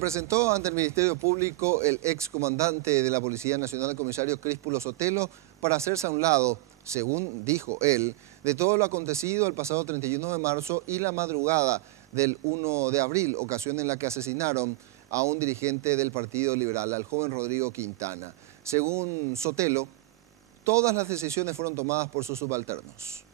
presentó ante el Ministerio Público el excomandante de la Policía Nacional, el comisario Críspulo Sotelo, para hacerse a un lado, según dijo él, de todo lo acontecido el pasado 31 de marzo y la madrugada del 1 de abril, ocasión en la que asesinaron a un dirigente del Partido Liberal, al joven Rodrigo Quintana. Según Sotelo, todas las decisiones fueron tomadas por sus subalternos.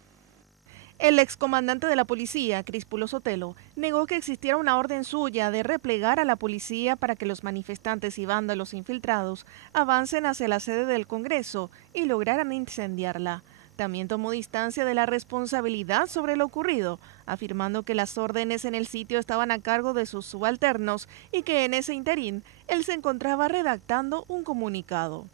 El excomandante de la policía, Críspulo Sotelo, negó que existiera una orden suya de replegar a la policía para que los manifestantes y vándalos infiltrados avancen hacia la sede del Congreso y lograran incendiarla. También tomó distancia de la responsabilidad sobre lo ocurrido, afirmando que las órdenes en el sitio estaban a cargo de sus subalternos y que en ese interín él se encontraba redactando un comunicado.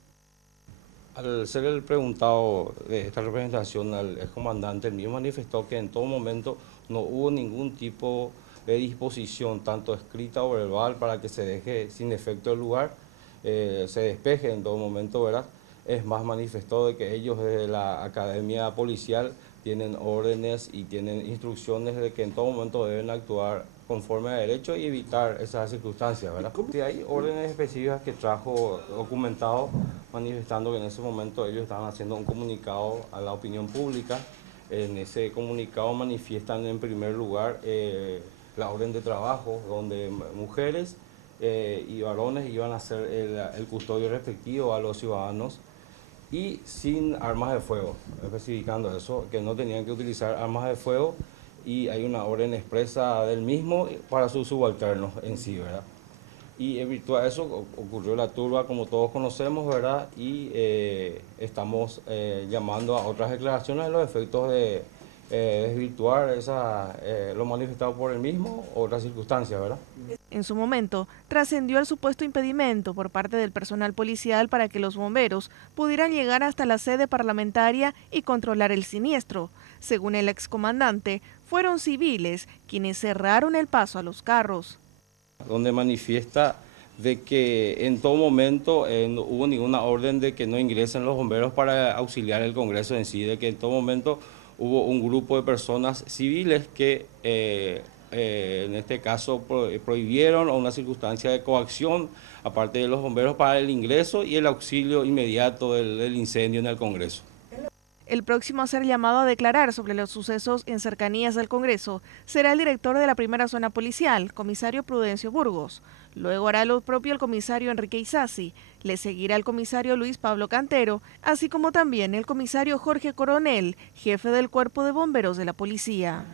Al ser el preguntado de esta representación al excomandante, el mismo manifestó que en todo momento no hubo ningún tipo de disposición, tanto escrita o verbal, para que se deje sin efecto el lugar, se despeje en todo momento, ¿verdad? Es más, manifestó de que ellos desde la academia policial tienen órdenes y tienen instrucciones de que en todo momento deben actuar conforme a derecho y evitar esas circunstancias, ¿verdad? Sí, hay órdenes específicas que trajo documentado, manifestando que en ese momento ellos estaban haciendo un comunicado a la opinión pública. En ese comunicado manifiestan en primer lugar la orden de trabajo, donde mujeres y varones iban a hacer el custodio respectivo a los ciudadanos y sin armas de fuego, especificando eso, que no tenían que utilizar armas de fuego, y hay una orden expresa del mismo para sus subalternos en sí, ¿verdad? Y en virtud de eso ocurrió la turba, como todos conocemos, ¿verdad? Y estamos llamando a otras declaraciones a los efectos de desvirtuar lo manifestado por el mismo o otras circunstancias, ¿verdad? En su momento, trascendió el supuesto impedimento por parte del personal policial para que los bomberos pudieran llegar hasta la sede parlamentaria y controlar el siniestro. Según el excomandante, fueron civiles quienes cerraron el paso a los carros. Donde manifiesta de que en todo momento no hubo ninguna orden de que no ingresen los bomberos para auxiliar el Congreso en sí, de que en todo momento hubo un grupo de personas civiles que en este caso prohibieron una circunstancia de coacción, aparte de los bomberos, para el ingreso y el auxilio inmediato del incendio en el Congreso. El próximo a ser llamado a declarar sobre los sucesos en cercanías del Congreso será el director de la primera zona policial, comisario Prudencio Burgos. Luego hará lo propio el comisario Enrique Isasi, le seguirá el comisario Luis Pablo Cantero, así como también el comisario Jorge Coronel, jefe del Cuerpo de Bomberos de la Policía.